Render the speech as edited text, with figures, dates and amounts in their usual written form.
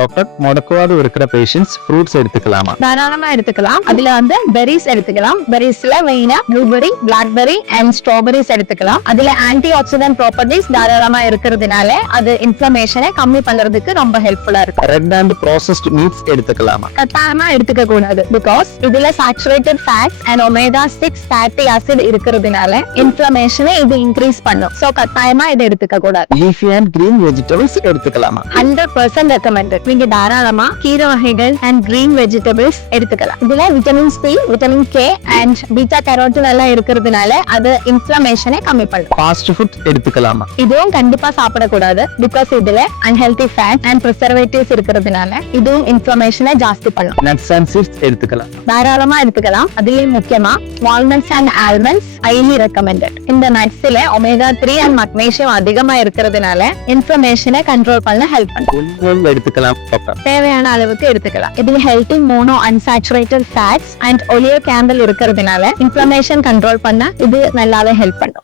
Doctor, முடக்குவாதம் இருக்கிற patients fruits எடுத்துக்கலாமா? தாராளமா எடுத்துக்கலாம். அதுல வந்து பெரிஸ் எடுத்துக்கலாம். பெரிஸ்ல மெயினா ப்ளூபெரி, பிளாக்பெரி அண்ட் ஸ்ட்ராபெரிஸ் எடுத்துக்கலாம். அதுல ஆன்டி ஆக்சிடென்ட் ப்ராப்பர்ட்டிஸ் தாராளமா இருக்கிறதுனால அது இன்ஃப்ளமேஷனை கம்மி பண்றதுக்கு ரொம்ப ஹெல்ப்ஃபுல்லா இருக்கு. ரெட் அண்ட் ப்ராசஸ்ட் மீட்ஸ் எடுத்துக்கலாமா? கட்டாயமா எடுத்துக்க கூடாது. பிகாஸ் இதுல saturated fats and omega 6 fatty acid இருக்கிறதுனால இன்ஃப்ளமேஷனை இது இன்க்ரீஸ் பண்ணும். சோ கட்டாயமா இதை எடுத்துக்க கூடாது. லீஃபி அண்ட் கிரீன் வெஜிடபிள்ஸ் எடுத்துக்கலாமா? 100% ரெக்கமெண்டட். நீங்க தாராளமா கீரை வகைகள் அண்ட் கிரீன் வெஜிடபிள்ஸ் எடுத்துக்கலாம். இதுல vitamin C, vitamin K and beta carotene எல்லாம் இருக்கிறதுனால அது இன்ஃப்ளமேஷனை கம்மி பண்ணும். ஃபாஸ்ட் ஃபுட் எடுத்துக்கலாமா? இதுவும் கண்டிப்பா சாப்பிடக்கூடாது. பிகாஸ் இதுல அன்ஹெல்தி ஃபேட் அண்ட் ப்ரிசர்வேட்டிவ்ஸ் இருக்கிறதுனால இதுவும் இன்ஃப்ளமேஷனை ஜாஸ்தி பண்ணும். நட்ஸ் அண்ட் சீட்ஸ் எடுத்துக்கலாம். தாராளமா எடுத்துக்கலாம். அதுலயும் முக்கியமா walnuts and almonds highly recommended. இந்த நட்ஸ்ல ஒமேகா 3 அண்ட் மக்னீசியம் அதிகமா இருக்கிறதுனால இன்ஃப்ளமேஷனை கண்ட்ரோல் பண்ண ஹெல்ப் பண்ணும். உணவு எடுத்துக்கலாம் டாக்டர். தேவையான அளவுக்கு எடுத்துக்கலாம். இதுல healthy mono unsaturated fats and oleocanthal இருக்கிறதுனால இன்ஃப்ளமேஷன் கண்ட்ரோல் பண்ண இது நல்லாவே ஹெல்ப் பண்ணும்.